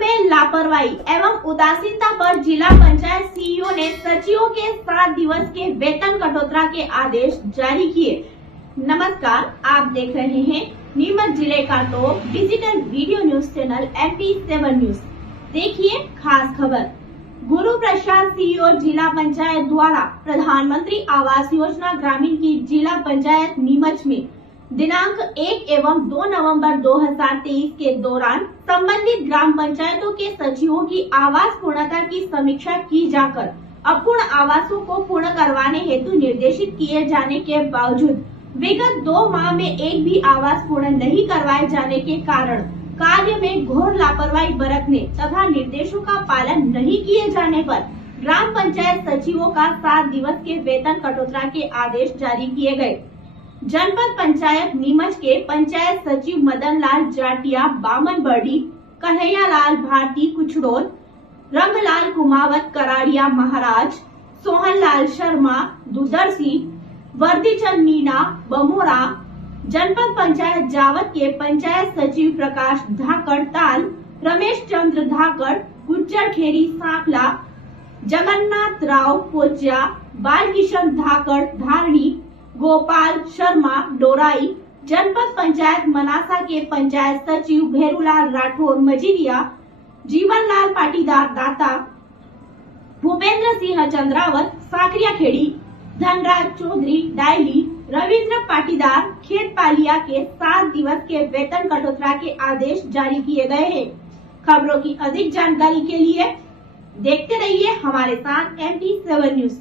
में लापरवाही एवं उदासीनता पर जिला पंचायत सीईओ ने सचिवों के 7 दिवस के वेतन कटौती के आदेश जारी किए। नमस्कार, आप देख रहे हैं नीमच जिले का top digital video news channel MP7 news. देखिए खास खबर। गुरु प्रसाद सीईओ जिला पंचायत द्वारा प्रधानमंत्री आवास योजना ग्रामीण की जिला पंचायत नीमच में दिनांक 1 एवं 2 नवंबर 2023 के दौरान संबंधित ग्राम पंचायतों के सचिवों की आवास पूर्णता की समीक्षा की जाकर अपूर्ण आवासों को पूर्ण करवाने हेतु निर्देशित किए जाने के बावजूद विगत 2 माह में एक भी आवास पूर्ण नहीं करवाए जाने के कारण कार्य में घोर लापरवाही बरतने तथा निर्देशों का पालन नहीं किए जाने पर ग्राम पंचायत सचिवों का 7 दिवस के वेतन कटौती के आदेश जारी किए गए। जनपद पंचायत नीमच के पंचायत सचिव मदन लाल जाटिया बामन बर्डी, कन्हैया लाल भारती कुचड़ोल, रंगलाल कुमावत कराड़िया महाराज, सोहन लाल शर्मा दुदरसी, वर्दीचंद मीना बमोरा, जनपद पंचायत जावत के पंचायत सचिव प्रकाश धाकड़ ताल, रमेश चंद्र धाकड़, गुज्जर खेरी सांकला, जगन्नाथ राव पोच्या, बाल किशन धाकड़ धारणी, गोपाल शर्मा डोराई, जनपद पंचायत मनासा के पंचायत सचिव भेरूलाल राठौर मजिरिया, जीवनलाल पाटीदार दाता, भूपेंद्र सिंह चंद्रावत साकरिया खेड़ी, धनराज चौधरी डायली, रविंद्र पाटीदार खेतपालिया के 7 दिवस के वेतन कटौती के आदेश जारी किए गए हैं। खबरों की अधिक जानकारी के लिए देखते रहिए हमारे साथ MP7 न्यूज।